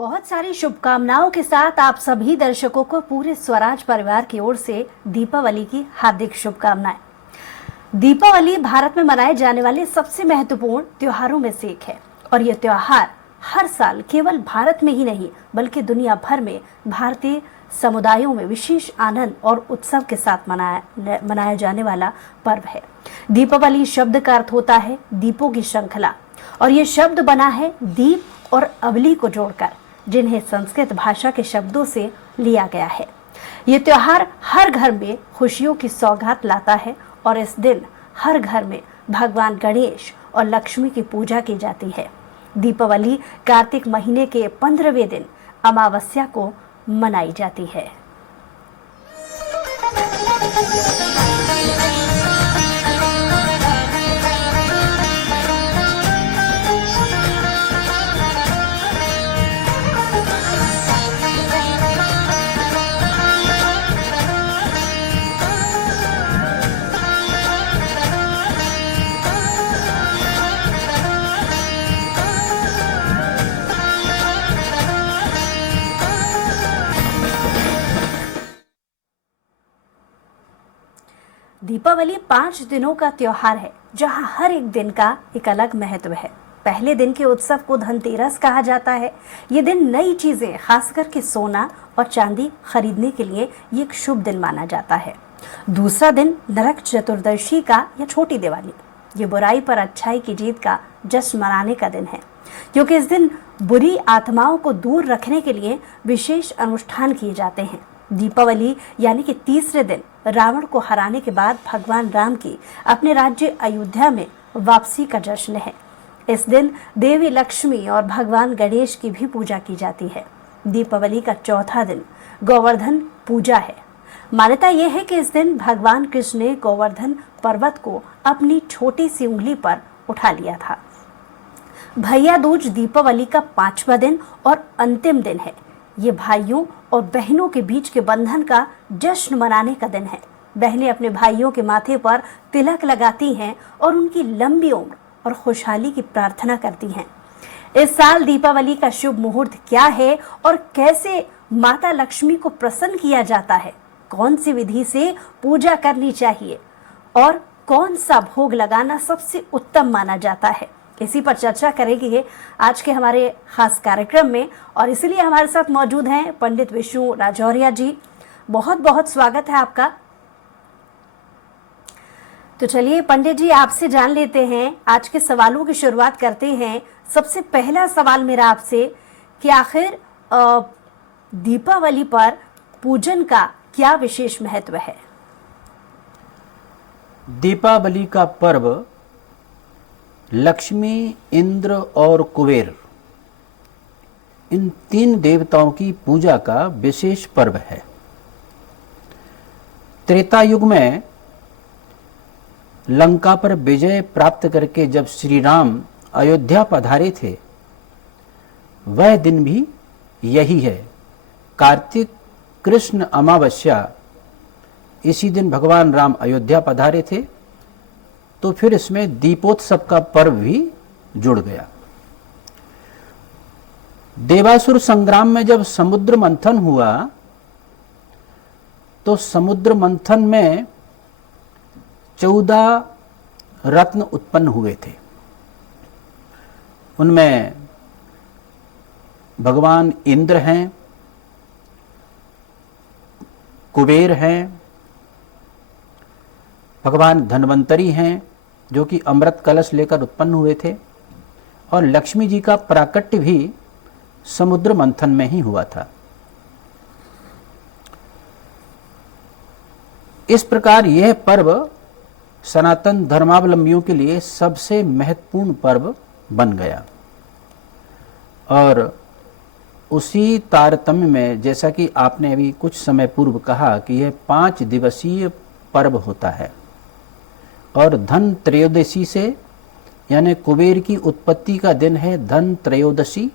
बहुत सारी शुभकामनाओं के साथ आप सभी दर्शकों को पूरे स्वराज परिवार की ओर से दीपावली की हार्दिक शुभकामनाएं। दीपावली भारत में मनाए जाने वाले सबसे महत्वपूर्ण त्योहारों में से एक है और यह त्योहार हर साल केवल भारत में ही नहीं बल्कि दुनिया भर में भारतीय समुदायों में विशेष आनंद और उत्सव के साथ मनाया जाने वाला पर्व है। दीपावली शब्द का अर्थ होता है दीपों की श्रृंखला और ये शब्द बना है दीप और अवली को जोड़कर, जिन्हें संस्कृत भाषा के शब्दों से लिया गया है। ये त्योहार हर घर में खुशियों की सौगात लाता है और इस दिन हर घर में भगवान गणेश और लक्ष्मी की पूजा की जाती है। दीपावली कार्तिक महीने के 15वें दिन अमावस्या को मनाई जाती है। दीपावली 5 दिनों का त्योहार है, जहां हर एक दिन का एक अलग महत्व है। पहले दिन के उत्सव को धनतेरस कहा जाता है। ये दिन नई चीजें, खास करके सोना और चांदी खरीदने के लिए ये एक शुभ दिन माना जाता है। दूसरा दिन नरक चतुर्दशी का या छोटी दिवाली, ये बुराई पर अच्छाई की जीत का जश्न मनाने का दिन है, क्योंकि इस दिन बुरी आत्माओं को दूर रखने के लिए विशेष अनुष्ठान किए जाते हैं। दीपावली यानी कि तीसरे दिन रावण को हराने के बाद भगवान राम की अपने राज्य अयोध्या में वापसी का जश्न है। इस दिन देवी लक्ष्मी और भगवान गणेश की भी पूजा की जाती है। दीपावली का चौथा दिन गोवर्धन पूजा है। मान्यता यह है कि इस दिन भगवान कृष्ण ने गोवर्धन पर्वत को अपनी छोटी सी उंगली पर उठा लिया था। भैया दूज दीपावली का 5वां दिन और अंतिम दिन है। ये भाइयों और बहनों के बीच के बंधन का जश्न मनाने का दिन है। बहनें अपने भाइयों के माथे पर तिलक लगाती हैं और उनकी लंबी उम्र और खुशहाली की प्रार्थना करती हैं। इस साल दीपावली का शुभ मुहूर्त क्या है और कैसे माता लक्ष्मी को प्रसन्न किया जाता है, कौन सी विधि से पूजा करनी चाहिए और कौन सा भोग लगाना सबसे उत्तम माना जाता है, इसी पर चर्चा करेंगे आज के हमारे खास कार्यक्रम में। और इसलिए हमारे साथ मौजूद हैं पंडित विष्णु राजौरिया जी। बहुत बहुत स्वागत है आपका। तो चलिए पंडित जी, आपसे जान लेते हैं, आज के सवालों की शुरुआत करते हैं। सबसे पहला सवाल मेरा आपसे कि आखिर दीपावली पर पूजन का क्या विशेष महत्व है? दीपावली का पर्व लक्ष्मी, इंद्र और कुबेर, इन 3 देवताओं की पूजा का विशेष पर्व है। त्रेता युग में लंका पर विजय प्राप्त करके जब श्री राम अयोध्या पधारे थे, वह दिन भी यही है। कार्तिक कृष्ण अमावस्या, इसी दिन भगवान राम अयोध्या पधारे थे, तो फिर इसमें दीपोत्सव का पर्व भी जुड़ गया। देवासुर संग्राम में जब समुद्र मंथन हुआ, तो समुद्र मंथन में 14 रत्न उत्पन्न हुए थे। उनमें भगवान इंद्र हैं, कुबेर हैं, भगवान धन्वंतरी हैं जो कि अमृत कलश लेकर उत्पन्न हुए थे, और लक्ष्मी जी का प्राकट्य भी समुद्र मंथन में ही हुआ था। इस प्रकार यह पर्व सनातन धर्मावलंबियों के लिए सबसे महत्वपूर्ण पर्व बन गया। और उसी तारतम्य में, जैसा कि आपने अभी कुछ समय पूर्व कहा कि यह 5 दिवसीय पर्व होता है और धन त्रयोदशी से, यानी कुबेर की उत्पत्ति का दिन है धन त्रयोदशी,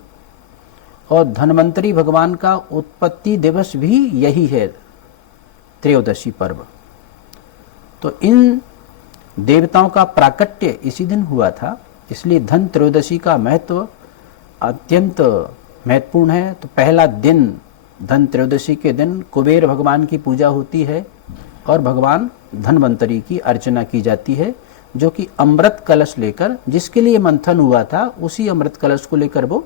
और धन्वंतरी भगवान का उत्पत्ति दिवस भी यही है, त्रयोदशी पर्व। तो इन देवताओं का प्राकट्य इसी दिन हुआ था, इसलिए धन त्रयोदशी का महत्व अत्यंत महत्वपूर्ण है। तो पहला दिन धन त्रयोदशी के दिन कुबेर भगवान की पूजा होती है और भगवान धन्वंतरी की अर्चना की जाती है, जो कि अमृत कलश लेकर, जिसके लिए मंथन हुआ था उसी अमृत कलश को लेकर वो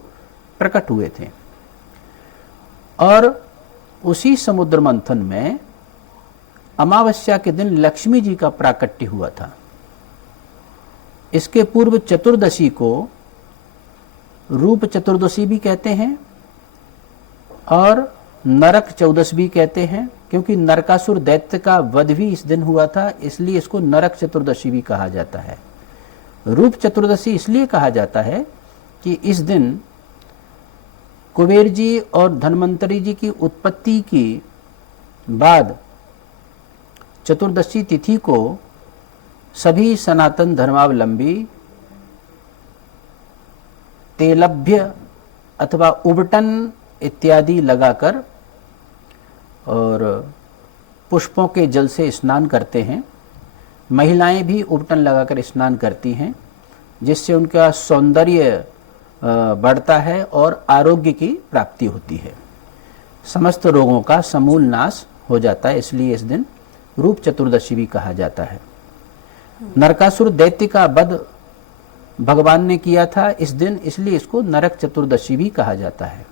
प्रकट हुए थे। और उसी समुद्र मंथन में अमावस्या के दिन लक्ष्मी जी का प्राकट्य हुआ था। इसके पूर्व चतुर्दशी को रूप चतुर्दशी भी कहते हैं और नरक चौदश भी कहते हैं, क्योंकि नरकासुर दैत्य का वध भी इस दिन हुआ था, इसलिए इसको नरक चतुर्दशी भी कहा जाता है। रूप चतुर्दशी इसलिए कहा जाता है कि इस दिन कुबेर जी और धन्वंतरी जी की उत्पत्ति की बाद चतुर्दशी तिथि को सभी सनातन धर्मावलंबी तेलभ्य अथवा उबटन इत्यादि लगाकर और पुष्पों के जल से स्नान करते हैं। महिलाएं भी उबटन लगाकर स्नान करती हैं, जिससे उनका सौंदर्य बढ़ता है और आरोग्य की प्राप्ति होती है। समस्त रोगों का समूल नाश हो जाता है, इसलिए इस दिन रूप चतुर्दशी भी कहा जाता है। नरकासुर दैत्य का वध भगवान ने किया था इस दिन, इसलिए इसको नरक चतुर्दशी भी कहा जाता है।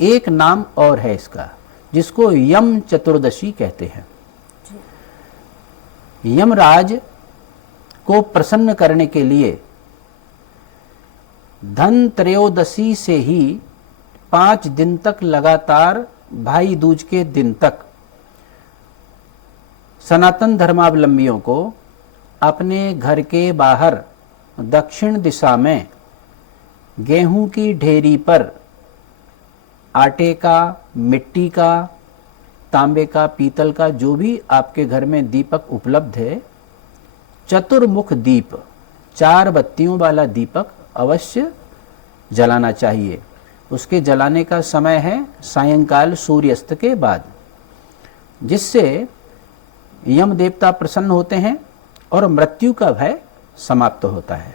एक नाम और है इसका, जिसको यम चतुर्दशी कहते हैं। यमराज को प्रसन्न करने के लिए धन त्रयोदशी से ही 5 दिन तक लगातार भाई दूज के दिन तक सनातन धर्मावलंबियों को अपने घर के बाहर दक्षिण दिशा में गेहूं की ढेरी पर आटे का, मिट्टी का, तांबे का, पीतल का, जो भी आपके घर में दीपक उपलब्ध है, चतुर्मुख दीप, 4 बत्तियों वाला दीपक अवश्य जलाना चाहिए। उसके जलाने का समय है सायंकाल सूर्यास्त के बाद, जिससे यम देवता प्रसन्न होते हैं और मृत्यु का भय समाप्त होता है।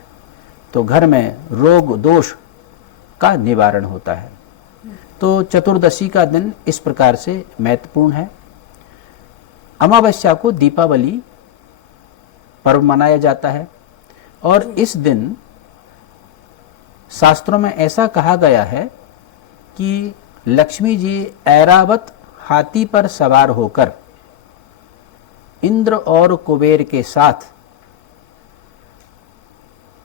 तो घर में रोग दोष का निवारण होता है। तो चतुर्दशी का दिन इस प्रकार से महत्वपूर्ण है। अमावस्या को दीपावली पर्व मनाया जाता है और इस दिन शास्त्रों में ऐसा कहा गया है कि लक्ष्मी जी ऐरावत हाथी पर सवार होकर इंद्र और कुबेर के साथ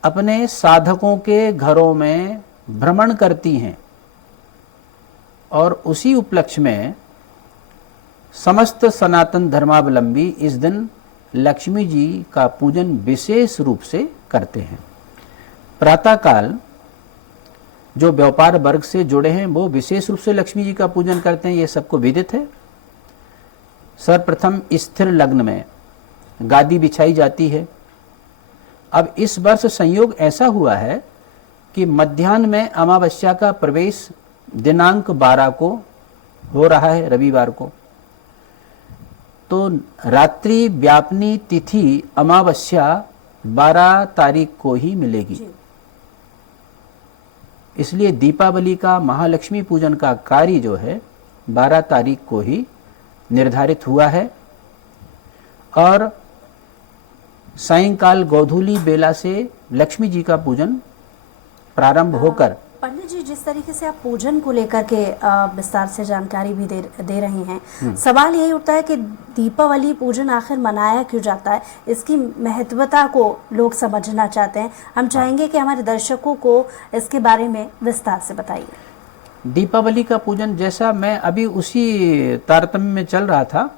अपने साधकों के घरों में भ्रमण करती हैं और उसी उपलक्ष्य में समस्त सनातन धर्मावलंबी इस दिन लक्ष्मी जी का पूजन विशेष रूप से करते हैं। प्रातःकाल जो व्यापार वर्ग से जुड़े हैं वो विशेष रूप से लक्ष्मी जी का पूजन करते हैं, ये सबको विदित है। सर्वप्रथम स्थिर लग्न में गादी बिछाई जाती है। अब इस वर्ष संयोग ऐसा हुआ है कि मध्याह्न में अमावस्या का प्रवेश दिनांक 12 को हो रहा है, रविवार को। तो रात्रि व्यापनी तिथि अमावस्या 12 तारीख को ही मिलेगी। इसलिए दीपावली का महालक्ष्मी पूजन का कार्य जो है 12 तारीख को ही निर्धारित हुआ है और सायंकाल गोधूली बेला से लक्ष्मी जी का पूजन प्रारंभ होकर। पंडित जी, जिस तरीके से आप पूजन को लेकर के विस्तार से जानकारी भी दे रहे हैं, सवाल यही उठता है कि दीपावली पूजन आखिर मनाया क्यों जाता है? इसकी महत्वता को लोग समझना चाहते हैं। हम चाहेंगे कि हमारे दर्शकों को इसके बारे में विस्तार से बताइए। दीपावली का पूजन, जैसा मैं अभी उसी तारतम्य में चल रहा था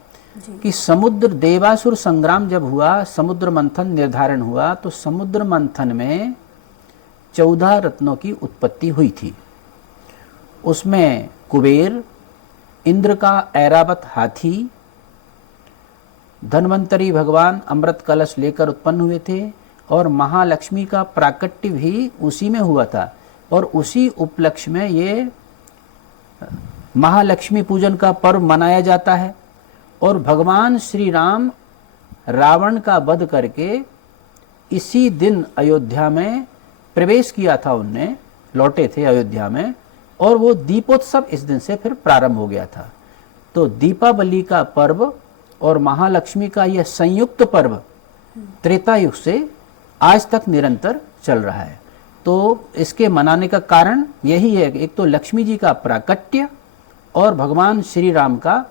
कि समुद्र देवासुर संग्राम जब हुआ, समुद्र मंथन निर्धारण हुआ, तो समुद्र मंथन में 14 रत्नों की उत्पत्ति हुई थी। उसमें कुबेर, इंद्र का ऐरावत हाथी, धन्वंतरी भगवान अमृत कलश लेकर उत्पन्न हुए थे और महालक्ष्मी का प्राकट्य भी उसी में हुआ था। और उसी उपलक्ष्य में ये महालक्ष्मी पूजन का पर्व मनाया जाता है। और भगवान श्री राम रावण का वध करके इसी दिन अयोध्या में प्रवेश किया था, उनने लौटे थे अयोध्या में, और वो दीपोत्सव इस दिन से फिर प्रारंभ हो गया था। तो दीपावली का पर्व और महालक्ष्मी का यह संयुक्त पर्व त्रेता युग से आज तक निरंतर चल रहा है। तो इसके मनाने का कारण यही है कि एक तो लक्ष्मी जी का प्राकट्य और भगवान श्री राम का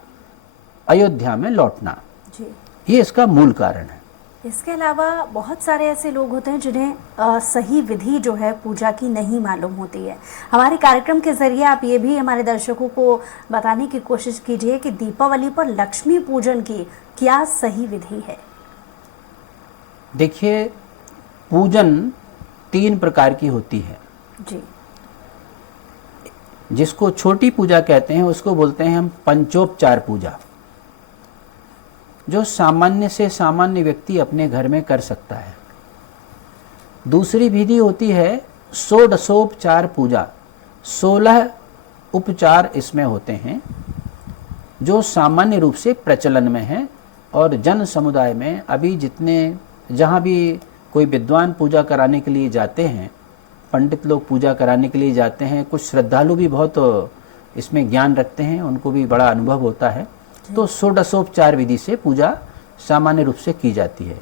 अयोध्या में लौटना, जी। ये इसका मूल कारण है। इसके अलावा बहुत सारे ऐसे लोग होते हैं जिन्हें सही विधि जो है पूजा की नहीं मालूम होती है। हमारे कार्यक्रम के जरिए आप ये भी हमारे दर्शकों को बताने की कोशिश कीजिए कि दीपावली पर लक्ष्मी पूजन की क्या सही विधि है। देखिए, पूजन 3 प्रकार की होती है। जी। जिसको छोटी पूजा कहते हैं उसको बोलते हैं हम पंचोपचार पूजा, जो सामान्य से सामान्य व्यक्ति अपने घर में कर सकता है। दूसरी विधि होती है षोडशोपचार पूजा। 16 उपचार इसमें होते हैं जो सामान्य रूप से प्रचलन में है, और जन समुदाय में अभी जहाँ भी कोई विद्वान पूजा कराने के लिए जाते हैं, पंडित लोग पूजा कराने के लिए जाते हैं, कुछ श्रद्धालु भी बहुत इसमें ज्ञान रखते हैं, उनको भी बड़ा अनुभव होता है, तो षोडशोपचार विधि से पूजा सामान्य रूप से की जाती है।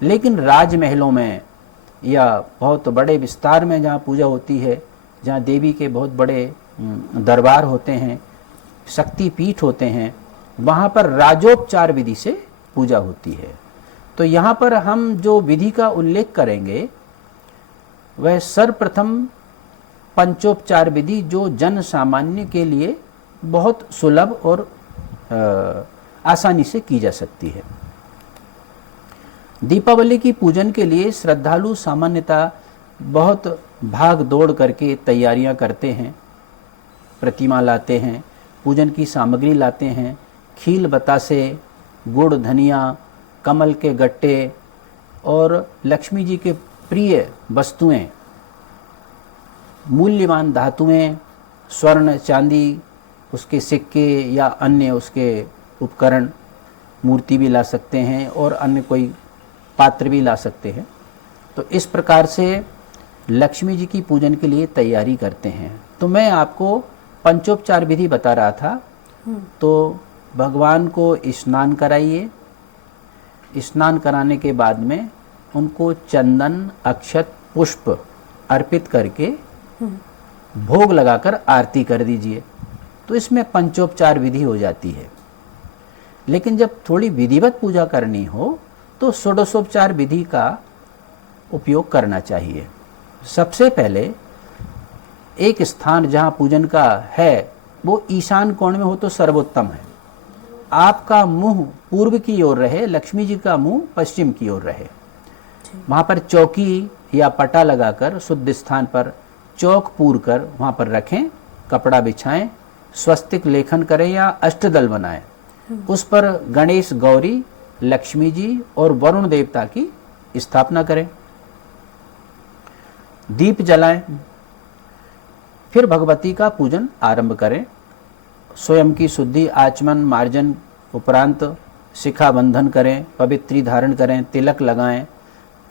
लेकिन राजमहलों में या बहुत बड़े विस्तार में जहाँ पूजा होती है, जहाँ देवी के बहुत बड़े दरबार होते हैं, शक्ति पीठ होते हैं, वहाँ पर राजोपचार विधि से पूजा होती है। तो यहाँ पर हम जो विधि का उल्लेख करेंगे वह सर्वप्रथम पंचोपचार विधि, जो जन सामान्य के लिए बहुत सुलभ और आसानी से की जा सकती है। दीपावली की पूजन के लिए श्रद्धालु सामान्यतः बहुत भाग दौड़ करके तैयारियां करते हैं, प्रतिमा लाते हैं, पूजन की सामग्री लाते हैं, खील बतासे, गुड़, धनिया, कमल के गट्टे और लक्ष्मी जी के प्रिय वस्तुएं, मूल्यवान धातुएं, स्वर्ण, चांदी, उसके सिक्के या अन्य उसके उपकरण, मूर्ति भी ला सकते हैं और अन्य कोई पात्र भी ला सकते हैं। तो इस प्रकार से लक्ष्मी जी की पूजन के लिए तैयारी करते हैं। तो मैं आपको पंचोपचार विधि बता रहा था। तो भगवान को स्नान कराइए, स्नान कराने के बाद में उनको चंदन, अक्षत, पुष्प अर्पित करके भोग लगाकर आरती कर दीजिए। तो इसमें पंचोपचार विधि हो जाती है। लेकिन जब थोड़ी विधिवत पूजा करनी हो तो षोडशोपचार विधि का उपयोग करना चाहिए। सबसे पहले एक स्थान जहाँ पूजन का है वो ईशान कोण में हो तो सर्वोत्तम है। आपका मुंह पूर्व की ओर रहे, लक्ष्मी जी का मुंह पश्चिम की ओर रहे। वहाँ पर चौकी या पटा लगाकर शुद्ध स्थान पर चौक पूर कर वहाँ पर रखें, कपड़ा बिछाएं, स्वस्तिक लेखन करें या अष्टदल बनाएं। उस पर गणेश, गौरी, लक्ष्मी जी और वरुण देवता की स्थापना करें। दीप जलाएं, फिर भगवती का पूजन आरंभ करें। स्वयं की शुद्धि, आचमन, मार्जन उपरांत शिखा बंधन करें, पवित्री धारण करें, तिलक लगाएं।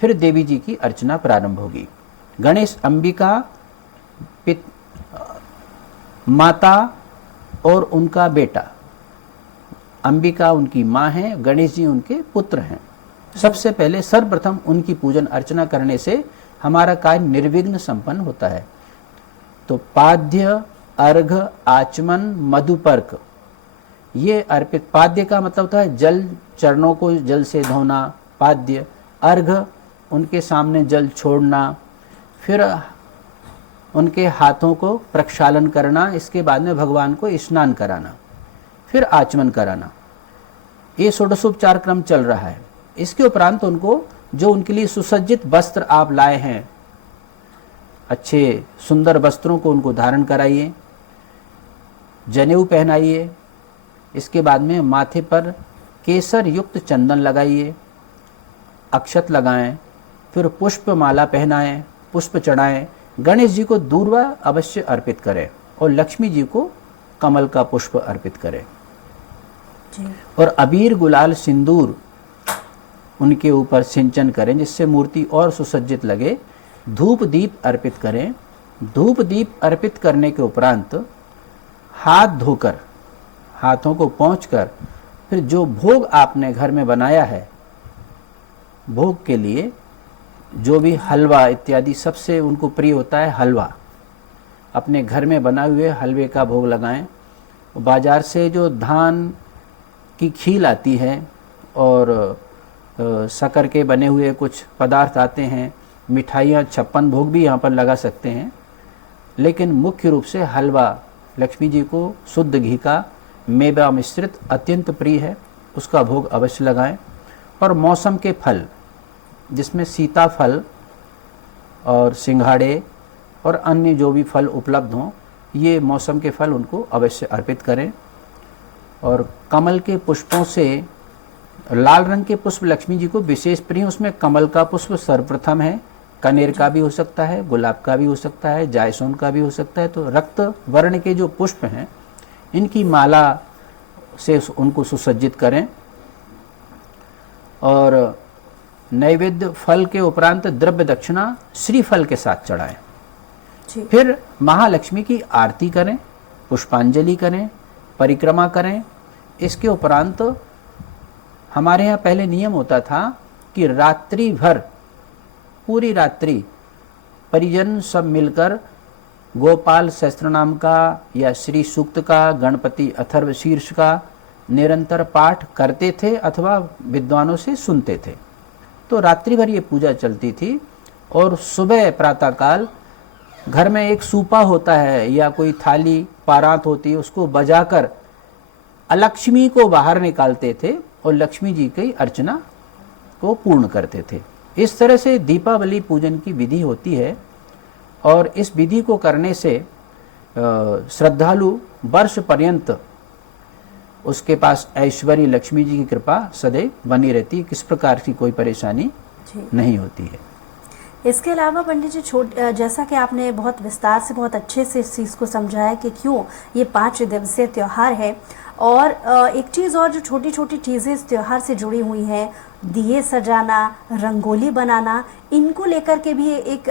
फिर देवी जी की अर्चना प्रारंभ होगी। गणेश, अंबिका, माता और उनका बेटा। अंबिका उनकी माँ है, गणेश जी उनके पुत्र हैं। सबसे पहले सर्वप्रथम उनकी पूजन अर्चना करने से हमारा कार्य निर्विघ्न संपन्न होता है। तो पाद्य, अर्घ, आचमन, मधुपर्क, ये अर्पित। पाद्य का मतलब होता है जल, चरणों को जल से धोना। पाद्य, अर्घ, उनके सामने जल छोड़ना, फिर उनके हाथों को प्रक्षालन करना, इसके बाद में भगवान को स्नान कराना, फिर आचमन कराना। ये षोडशोपचार क्रम चल रहा है। इसके उपरांत उनको जो उनके लिए सुसज्जित वस्त्र आप लाए हैं, अच्छे सुंदर वस्त्रों को उनको धारण कराइए, जनेऊ पहनाइए। इसके बाद में माथे पर केसर युक्त चंदन लगाइए, अक्षत लगाएं, फिर पुष्प माला पहनाएं, पुष्प चढ़ाएं। गणेश जी को दूर्वा अवश्य अर्पित करें और लक्ष्मी जी को कमल का पुष्प अर्पित करें। और अबीर, गुलाल, सिंदूर उनके ऊपर सिंचन करें जिससे मूर्ति और सुसज्जित लगे। धूप दीप अर्पित करें धूप दीप अर्पित करने के उपरांत हाथ धोकर, हाथों को पोंछकर, फिर जो भोग आपने घर में बनाया है, भोग के लिए जो भी हलवा इत्यादि, सबसे उनको प्रिय होता है हलवा, अपने घर में बनाए हुए हलवे का भोग लगाएं। बाजार से जो धान की खील आती है और शक्कर के बने हुए कुछ पदार्थ आते हैं, मिठाइयाँ, 56 भोग भी यहाँ पर लगा सकते हैं, लेकिन मुख्य रूप से हलवा लक्ष्मी जी को शुद्ध घी का मेवा मिश्रित अत्यंत प्रिय है, उसका भोग अवश्य लगाएं। और मौसम के फल, जिसमें सीताफल और सिंघाड़े और अन्य जो भी फल उपलब्ध हों, ये मौसम के फल उनको अवश्य अर्पित करें। और कमल के पुष्पों से, लाल रंग के पुष्प लक्ष्मी जी को विशेष प्रिय, उसमें कमल का पुष्प सर्वप्रथम है, कनेर का भी हो सकता है, गुलाब का भी हो सकता है, जायसोन का भी हो सकता है। तो रक्त वर्ण के जो पुष्प हैं, इनकी माला से उनको सुसज्जित करें। और नैवेद्य फल के उपरांत द्रव्य दक्षिणा श्रीफल के साथ चढ़ाएं। फिर महालक्ष्मी की आरती करें, पुष्पांजलि करें, परिक्रमा करें। इसके उपरांत हमारे यहाँ पहले नियम होता था कि रात्रि भर, पूरी रात्रि परिजन सब मिलकर गोपाल सहस्त्रनाम का या श्री सूक्त का, गणपति अथर्व शीर्ष का निरंतर पाठ करते थे अथवा विद्वानों से सुनते थे। तो रात्रि भर ये पूजा चलती थी। और सुबह प्रातःकाल घर में एक सूपा होता है या कोई थाली पारात होती है, उसको बजाकर अलक्ष्मी को बाहर निकालते थे और लक्ष्मी जी की अर्चना को पूर्ण करते थे। इस तरह से दीपावली पूजन की विधि होती है। और इस विधि को करने से श्रद्धालु वर्ष पर्यंत उसके पास ऐश्वर्य, लक्ष्मी जी की कृपा सदैव बनी रहती है, किस प्रकार की कोई परेशानी नहीं होती है। इसके अलावा पंडित जी, जैसा कि आपने बहुत विस्तार से, बहुत अच्छे से इस चीज़ को समझाया कि क्यों ये 5 दिवसीय त्यौहार है। और एक चीज़ और जो छोटी छोटी चीज़ें इस त्यौहार से जुड़ी हुई हैं, दिए सजाना, रंगोली बनाना, इनको लेकर के भी एक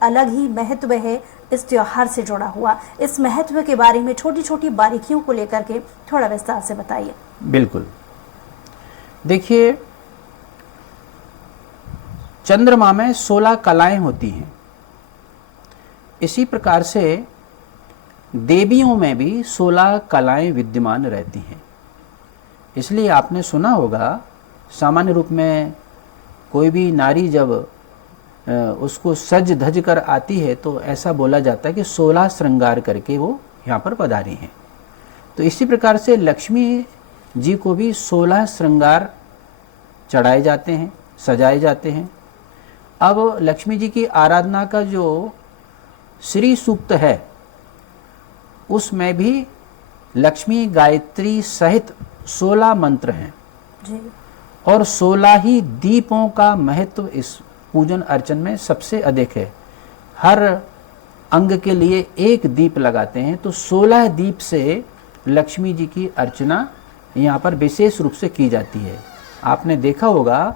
अलग ही महत्व है इस त्यौहार से जुड़ा हुआ। इस महत्व के बारे में छोटी छोटी बारीकियों को लेकर के थोड़ा विस्तार से बताइए। बिल्कुल, देखिए, चंद्रमा में 16 कलाएं होती हैं। इसी प्रकार से देवियों में भी 16 कलाएं विद्यमान रहती हैं। इसलिए आपने सुना होगा, सामान्य रूप में कोई भी नारी जब उसको सज धज कर आती है तो ऐसा बोला जाता है कि 16 श्रृंगार करके वो यहाँ पर पधारी हैं। तो इसी प्रकार से लक्ष्मी जी को भी 16 श्रृंगार चढ़ाए जाते हैं, सजाए जाते हैं। अब लक्ष्मी जी की आराधना का जो श्री सूक्त है, उसमें भी लक्ष्मी गायत्री सहित 16 मंत्र हैं जी। और 16 ही दीपों का महत्व इस पूजन अर्चन में सबसे अधिक है। हर अंग के लिए एक दीप लगाते हैं, तो 16 दीप से लक्ष्मी जी की अर्चना यहाँ पर विशेष रूप से की जाती है। आपने देखा होगा,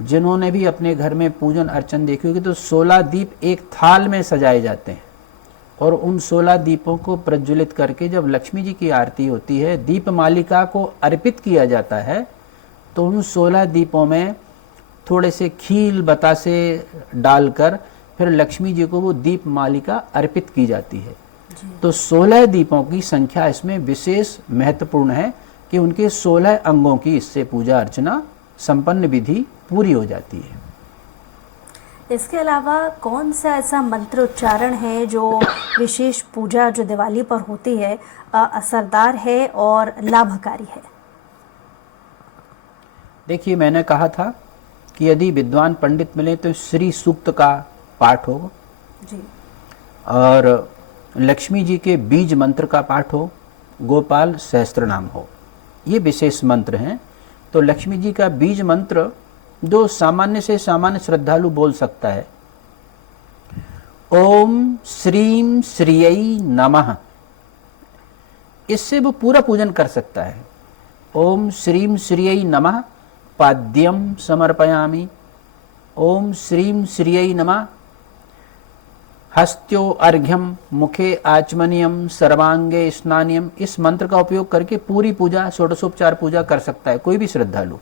जिन्होंने भी अपने घर में पूजन अर्चन देखी होगी, तो 16 दीप एक थाल में सजाए जाते हैं और उन 16 दीपों को प्रज्वलित करके जब लक्ष्मी जी की आरती होती है, दीप मालिका को अर्पित किया जाता है, तो उन 16 दीपों में थोड़े से खील बतासे डालकर फिर लक्ष्मी जी को वो दीप मालिका अर्पित की जाती है। तो 16 दीपों की संख्या इसमें विशेष महत्वपूर्ण है कि उनके 16 अंगों की इससे पूजा अर्चना संपन्न विधि पूरी हो जाती है। इसके अलावा कौन सा ऐसा मंत्र उच्चारण है जो विशेष पूजा जो दिवाली पर होती है असरदार है और लाभकारी है? देखिए, मैंने कहा था कि यदि विद्वान पंडित मिले तो श्री सूक्त का पाठ हो जी, और लक्ष्मी जी के बीज मंत्र का पाठ हो, गोपाल सहस्त्रनाम हो, ये विशेष मंत्र हैं। तो लक्ष्मी जी का बीज मंत्र जो सामान्य से सामान्य श्रद्धालु बोल सकता है, ओम श्रीम श्रियै नमः, इससे वो पूरा पूजन कर सकता है। ओम श्रीम श्रियै नमः पाद्यम समर्पयामि, ओम श्रीम श्रियै नमः हस्त्यो अर्घ्यम मुखे आचमनियम सर्वांगे स्नानियम, इस मंत्र का उपयोग करके पूरी पूजा, षोडशोपचार पूजा कर सकता है कोई भी श्रद्धालु।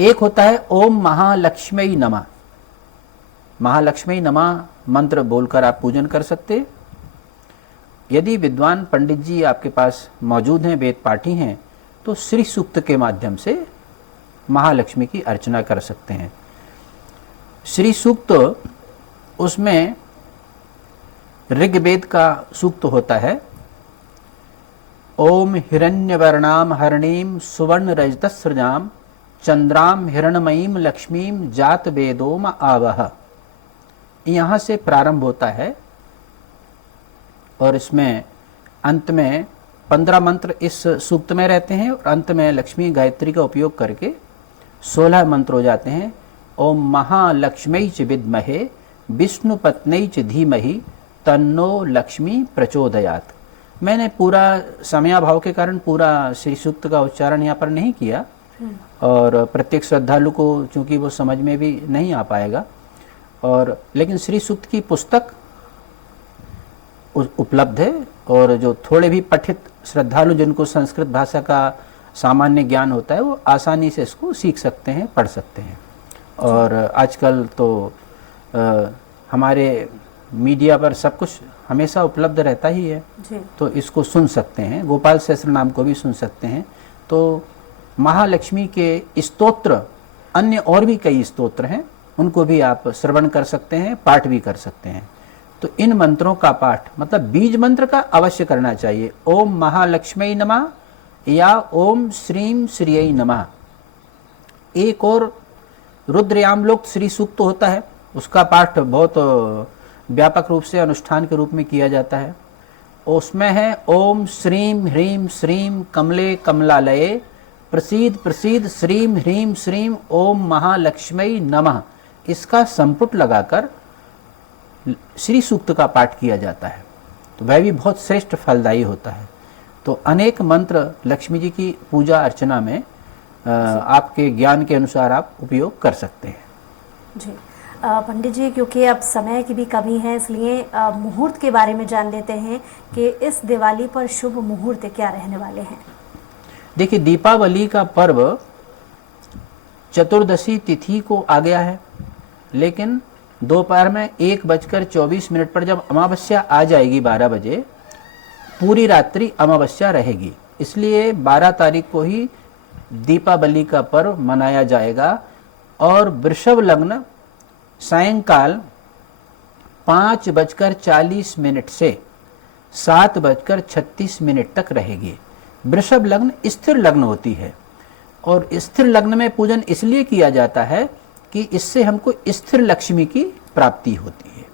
एक होता है ओम महालक्ष्मी नमः, महालक्ष्मी नमः मंत्र बोलकर आप पूजन कर सकते। यदि विद्वान पंडित जी आपके पास मौजूद हैं, वेद पाठी हैं, तो श्री सूक्त के माध्यम से महालक्ष्मी की अर्चना कर सकते हैं। श्री सूक्त, उसमें ऋग्वेद का सूक्त होता है, ओम हिरण्यवर्णाम हरणीम सुवर्ण रजतस्रजाम चंद्राम हिरणमयीम लक्ष्मीम जात वेदोम आवह, यहां से प्रारंभ होता है और इसमें अंत में 15 मंत्र इस सूक्त में रहते हैं और अंत में लक्ष्मी गायत्री का उपयोग करके 16 मंत्र हो जाते हैं। ओम महालक्ष्मी च विद्महे विष्णु पत्नी च धीमहि तन्नो लक्ष्मी प्रचोदयात। मैंने पूरा समयाभाव के कारण पूरा श्री सूक्त का उच्चारण यहाँ पर नहीं किया और प्रत्येक श्रद्धालु को चूंकि वो समझ में भी नहीं आ पाएगा, और लेकिन श्री सूक्त की पुस्तक उपलब्ध है और जो थोड़े भी पठित श्रद्धालु जिनको संस्कृत भाषा का सामान्य ज्ञान होता है वो आसानी से इसको सीख सकते हैं, पढ़ सकते हैं। और आजकल तो हमारे मीडिया पर सब कुछ हमेशा उपलब्ध रहता ही है जी। तो इसको सुन सकते हैं, गोपाल सहस्त्र नाम को भी सुन सकते हैं। तो महालक्ष्मी के स्तोत्र, अन्य और भी कई स्तोत्र हैं, उनको भी आप श्रवण कर सकते हैं, पाठ भी कर सकते हैं। तो इन मंत्रों का पाठ, मतलब बीज मंत्र का अवश्य करना चाहिए, ओम महालक्ष्मी नमः या ओम श्रीम श्रीयै नमः। एक और रुद्रयामलोक श्री सूक्त होता है, उसका पाठ बहुत व्यापक रूप से अनुष्ठान के रूप में किया जाता है। उसमें है ओम श्रीम ह्रीम श्रीम कमले कमलालये प्रसीद प्रसीद श्रीम ह्रीम श्रीम ओम महालक्ष्मी नमः। इसका संपुट लगाकर श्री सूक्त का पाठ किया जाता है, तो वह भी बहुत श्रेष्ठ फलदायी होता है। तो अनेक मंत्र लक्ष्मी जी की पूजा अर्चना में आपके ज्ञान के अनुसार आप उपयोग कर सकते हैं जी। पंडित जी, क्योंकि अब समय की भी कमी है, इसलिए मुहूर्त के बारे में जान लेते हैं कि इस दिवाली पर शुभ मुहूर्त क्या रहने वाले हैं। देखिए, दीपावली का पर्व चतुर्दशी तिथि को आ गया है, लेकिन दोपहर में 1:24 पर जब अमावस्या आ जाएगी 12 बजे, पूरी रात्रि अमावस्या रहेगी। इसलिए 12 तारीख को ही दीपावली का पर्व मनाया जाएगा। और वृषभ लग्न सायंकाल 5:40 से 7:36 तक रहेगी। वृषभ लग्न स्थिर लग्न होती है और स्थिर लग्न में पूजन इसलिए किया जाता है कि इससे हमको स्थिर लक्ष्मी की प्राप्ति होती है।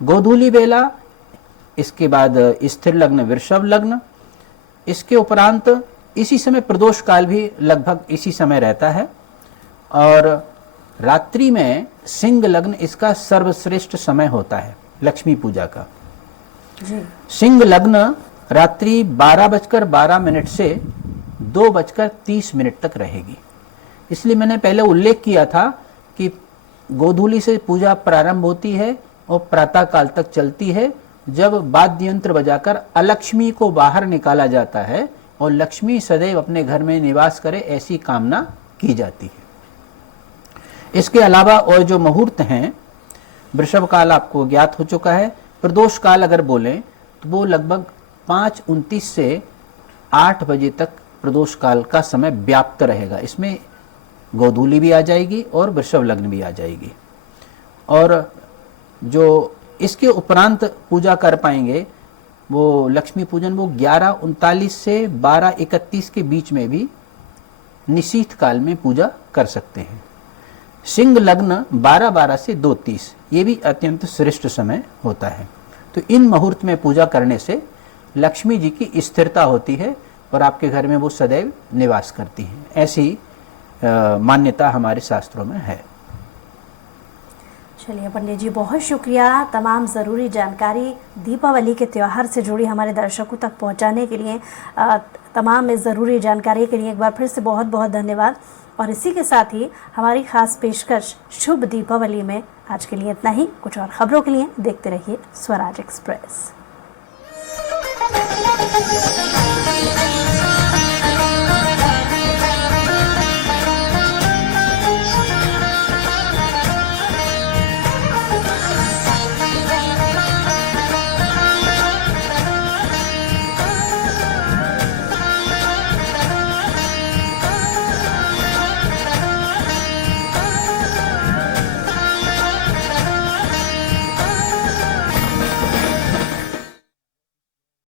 गोधूली बेला, इसके बाद स्थिर लग्न वृषभ लग्न, इसके उपरांत इसी समय प्रदोष काल भी लगभग इसी समय रहता है। और रात्रि में सिंह लग्न इसका सर्वश्रेष्ठ समय होता है लक्ष्मी पूजा का जी। सिंह लग्न रात्रि 12:12 से 2:30 तक रहेगी। इसलिए मैंने पहले उल्लेख किया था कि गोधूली से पूजा प्रारंभ होती है और प्रातः काल तक चलती है, जब वाद्य यंत्र बजाकर अलक्ष्मी को बाहर निकाला जाता है और लक्ष्मी सदैव अपने घर में निवास करे, ऐसी कामना की जाती है। इसके अलावा और जो मुहूर्त हैं, वृषभ काल आपको ज्ञात हो चुका है। प्रदोष काल अगर बोलें तो वो लगभग 5:29 से 8 बजे तक प्रदोष काल का समय व्याप्त रहेगा। इसमें गोधूली भी आ जाएगी और वृषभ लग्न भी आ जाएगी। और जो इसके उपरांत पूजा कर पाएंगे वो लक्ष्मी पूजन, वो 11:39 से 12:31 के बीच में भी निशीथ काल में पूजा कर सकते हैं। सिंह लग्न 12:12 से 2:30, ये भी अत्यंत श्रेष्ठ समय होता है। तो इन मुहूर्त में पूजा करने से लक्ष्मी जी की स्थिरता होती है और आपके घर में वो सदैव निवास करती हैं। ऐसी मान्यता हमारे शास्त्रों में है। चलिए पंडित जी, बहुत शुक्रिया तमाम ज़रूरी जानकारी दीपावली के त्यौहार से जुड़ी हमारे दर्शकों तक पहुंचाने के लिए। तमाम इस ज़रूरी जानकारी के लिए एक बार फिर से बहुत बहुत धन्यवाद। और इसी के साथ ही हमारी खास पेशकश शुभ दीपावली में आज के लिए इतना ही। कुछ और खबरों के लिए देखते रहिए स्वराज एक्सप्रेस।